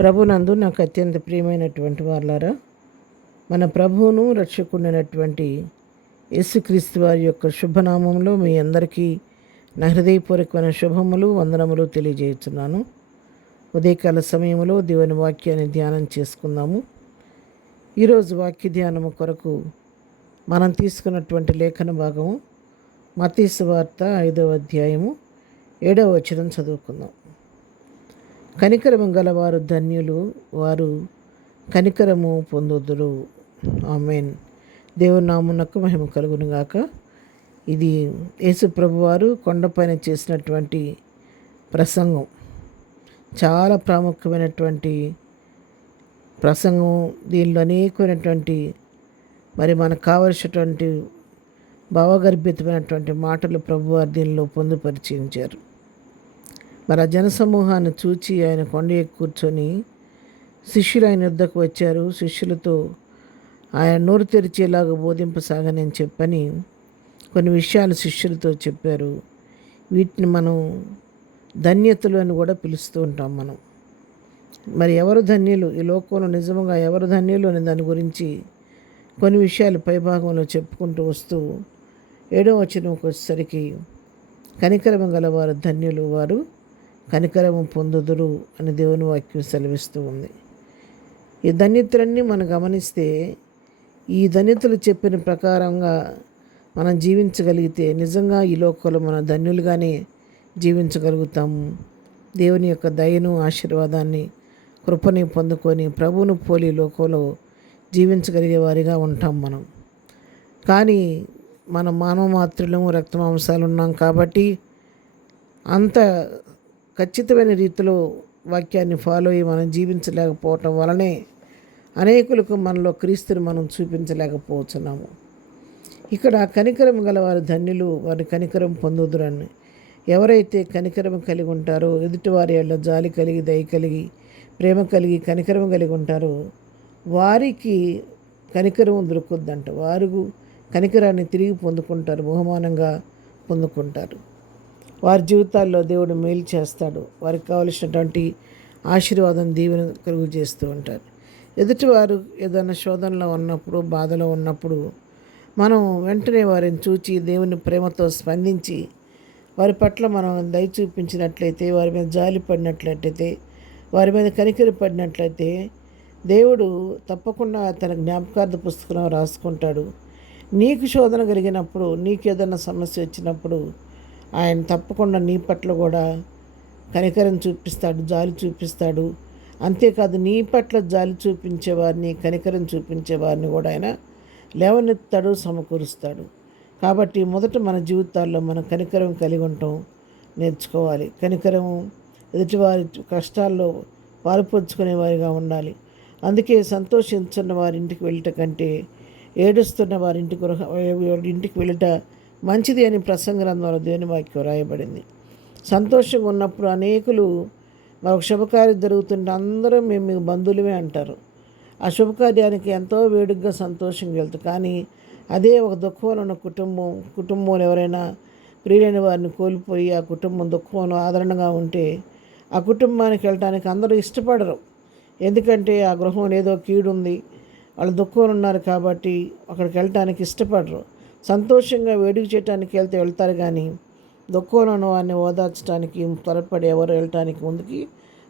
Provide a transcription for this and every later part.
ప్రభునందు నాకు అత్యంత ప్రియమైనటువంటి వాళ్ళారా, మన ప్రభువును రక్షకుడైనటువంటి యేసుక్రీస్తు వారి యొక్క శుభనామంలో మీ అందరికీ నా హృదయపూర్వకమైన శుభములు వందనములు తెలియజేస్తున్నాను. ఉదయకాల సమయంలో దేవుని వాక్యాన్ని ధ్యానం చేసుకుందాము. ఈరోజు వాక్య ధ్యానము కొరకు మనం తీసుకున్నటువంటి లేఖన భాగము మత్తయి సువార్త 5వ అధ్యాయము 7వ వచనం చదువుకుందాం. కనికరము గలవారు ధన్యులు, వారు కనికరము పొందుదురు. ఆమేన్. దేవుని నామమునకు మహిమ కలుగును గాక. ఇది యేసు ప్రభువారు కొండపైన చేసినటువంటి ప్రసంగం. చాలా ప్రాముఖ్యమైనటువంటి ప్రసంగం. దీనిలో అనేకమైనటువంటి మనకు కావలసినటువంటి భావగర్భితమైనటువంటి మాటలు ప్రభువారు దీనిలో పొందుపరిచించారు. ఆ జనసమూహాన్ని చూచి ఆయన కొండ ఎక్కి కూర్చొని శిష్యులు ఆయన యుద్ధకు వచ్చారు. శిష్యులతో ఆయన నోరు తెరిచేలాగా బోధింపసాగనని చెప్పని కొన్ని విషయాలు శిష్యులతో చెప్పారు. వీటిని మనం ధన్యతలు అని కూడా పిలుస్తూ ఉంటాం. మనం ఎవరు ధన్యులు, ఈ లోకంలో నిజంగా ఎవరు ధన్యులు అనే దాని గురించి కొన్ని విషయాలు పైభాగంలో చెప్పుకుంటూ వస్తూ 7వ వచనంకి వచ్చేసరికి కనికరము గలవారు ధన్యులు, వారు కనికరము పొందుదురు అని దేవుని వాక్యం సెలవిస్తూ ఉంది. ఈ ధన్యతలన్నీ మనం గమనిస్తే, ఈ ధన్యతలు చెప్పిన ప్రకారంగా మనం జీవించగలిగితే నిజంగా ఈ లోకంలో మనం ధన్యులుగానే జీవించగలుగుతాము. దేవుని యొక్క దయను, ఆశీర్వాదాన్ని, కృపని పొందుకొని ప్రభువును పోలి లోకంలో జీవించగలిగే వారిగా ఉంటాం మనం. కానీ మనం మానవ మాత్రులము, రక్త మాంసాలు ఉన్నాం కాబట్టి అంత ఖచ్చితమైన రీతిలో వాక్యాన్ని ఫాలో అయ్యి మనం జీవించలేకపోవటం వలనే అనేకులకు మనలో క్రీస్తుని మనం చూపించలేకపోతున్నాము. ఇక్కడ కనికరం గల వారు ధన్యులు, వారి కనికరం పొందుదురని. ఎవరైతే కనికరం కలిగి ఉంటారో, ఎదుటివారి వల్ల జాలి కలిగి, దయ కలిగి, ప్రేమ కలిగి, కనికరం కలిగి ఉంటారో వారికి కనికరం దొరుకుద్దంట. వారు కనికరాన్ని తిరిగి పొందుకుంటారు, బహుమానంగా పొందుకుంటారు. వారి జీవితాల్లో దేవుడు మేలు చేస్తాడు. వారికి కావలసినటువంటి ఆశీర్వాదం, దీవెన కలుగు చేస్తూ ఉంటారు. ఎదుటివారు ఏదైనా శోధనలో ఉన్నప్పుడు, బాధలో ఉన్నప్పుడు మనం వెంటనే వారిని చూచి దేవుని ప్రేమతో స్పందించి వారి పట్ల మనం దయ చూపించినట్లయితే, వారి మీద జాలి పడినట్లయితే, వారి మీద కనికరి పడినట్లయితే దేవుడు తప్పకుండా తన జ్ఞాపకార్థ పుస్తకంలో రాసుకుంటాడు. నీకు శోధన కలిగినప్పుడు, నీకు ఏదైనా సమస్య వచ్చినప్పుడు ఆయన తప్పకుండా నీ పట్ల కూడా కనికరం చూపిస్తాడు, జాలి చూపిస్తాడు. అంతేకాదు, నీ పట్ల జాలి చూపించేవారిని, కనికరం చూపించేవారిని కూడా ఆయన లేవనెత్తాడు, సమకూరుస్తాడు. కాబట్టి మొదట మన జీవితాల్లో మనం కనికరం కలిగి ఉంటాం నేర్చుకోవాలి. కనికరము ఎదుటివారి కష్టాల్లో పాలుపంచుకునే వారిగా ఉండాలి. అందుకే సంతోషించున్న వారింటికి వెళ్ళట కంటే ఏడుస్తున్న ఇంటికి వెళ్ళట మంచిది అని ప్రసంగ గ్రంథంలో దేవుని వాక్యం రాయబడింది. సంతోషంగా ఉన్నప్పుడు అనేకులు ఒక శుభకార్యం జరుగుతుంటే అందరూ మేము మీకు బంధువులమే అంటారు. ఆ శుభకార్యానికి ఎంతో వేడుకగా సంతోషంగా వెళ్తారు. కానీ అదే ఒక దుఃఖంలో ఉన్న కుటుంబంలో ఎవరైనా ప్రియులైన వారిని కోల్పోయి ఆ కుటుంబం దుఃఖంలో ఆదరణగా ఉంటే ఆ కుటుంబానికి వెళ్ళటానికి అందరూ ఇష్టపడరు. ఎందుకంటే ఆ గృహంలో ఏదో కీడు ఉంది, వాళ్ళు దుఃఖంలో ఉన్నారు కాబట్టి అక్కడికి వెళ్ళటానికి ఇష్టపడరు. సంతోషంగా వేడుక చేయడానికి వెళ్తారు, కానీ దుఃఖంలో ఉన్న వారిని ఓదార్చడానికి త్వరపడి ఎవరు వెళ్ళటానికి ముందుకి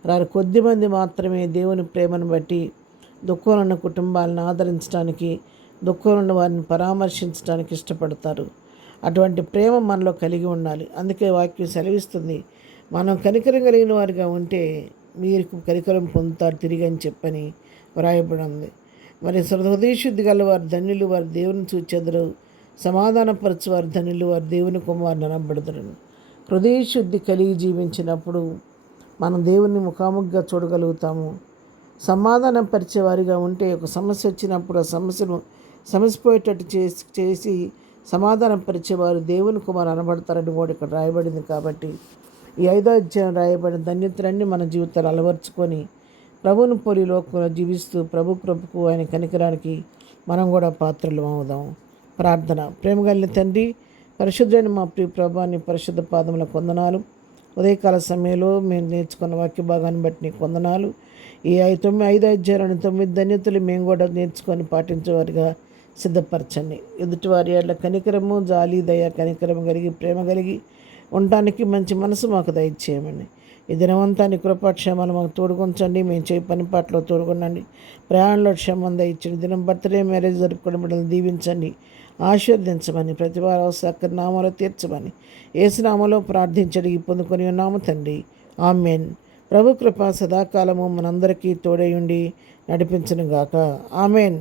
రారు. కొద్దిమంది మాత్రమే దేవుని ప్రేమను బట్టి దుఃఖంలో ఉన్న కుటుంబాలను ఆదరించడానికి, దుఃఖంలో ఉన్న వారిని పరామర్శించడానికి ఇష్టపడతారు. అటువంటి ప్రేమ మనలో కలిగి ఉండాలి. అందుకే వాక్యం సెలవిస్తుంది, మనం కనికరం కలిగిన వారిగా ఉంటే మీరు కనికరం పొందుతారు తిరిగి అని చెప్పని వ్రాయబడి ఉంది. హృదయశుద్ధి గల వారు ధన్యులు, వారు దేవుని చూచెదరు. సమాధానపరచువారు ధన్యులు, వారు దేవుని కుమారుని అనబడదురు. హృదయశుద్ధి కలిగి జీవించినప్పుడు మనం దేవుని ముఖాముఖిగా చూడగలుగుతాము. సమాధానం పరిచేవారిగా ఉంటే ఒక సమస్య వచ్చినప్పుడు ఆ సమస్యను సమసిపోయేటట్టు చేసి సమాధానం పరిచేవారు దేవుని కుమారు అనబడతారని కూడా ఇక్కడ రాయబడింది. కాబట్టి ఈ 5వ అధ్యాయం రాయబడిన ధన్యతలన్నీ మన జీవితాలు అలవర్చుకొని ప్రభువును పోలి లోకంలో జీవిస్తూ ప్రభు కృపకు, ఆయన కనికరానికి మనం కూడా పాత్రలు అవుదాం. ప్రార్థన. ప్రేమగలిగిన తండ్రి, పరిశుద్ధుడైన మా ప్రియ ప్రభువా, నీ పరిశుద్ధ పాదముల వందనాలు. ఉదయకాల సమయంలో మేము నేర్చుకున్న వాక్య భాగాన్ని బట్టి నీకు వందనాలు. ఈ 5 అధ్యాయాలను 9 ధన్యతలు మేము కూడా నేర్చుకొని పాటించేవారిగా సిద్ధపరచండి. ఎదుటివారి ఏళ్ళ కనికరము, జాలి, దయ, కనికరం కలిగి, ప్రేమ కలిగి ఉండటానికి మంచి మనసు మాకు దయచేయమని. ఈ దినవంతా నీ కృపాక్షేమాలు మాకు తోడుకొంచండి. మేము చేయి పని పాటలో తోడుకొనండి. ప్రయాణంలో క్షేమం దయచండి. దినం బర్త్డే, మ్యారేజ్ జరుపుకోవడం బిడ్డలను దీవించండి, ఆశీర్వదించమని, ప్రతి వారు అవసర నామాలో తీర్చమని ఏసునామలో ప్రార్థించడిగి పొందుకొని ఉన్నాము తండ్రి. ఆమెన్. ప్రభు కృప సదాకాలము మనందరికీ తోడయుండి నడిపించునుగాక. ఆమెన్.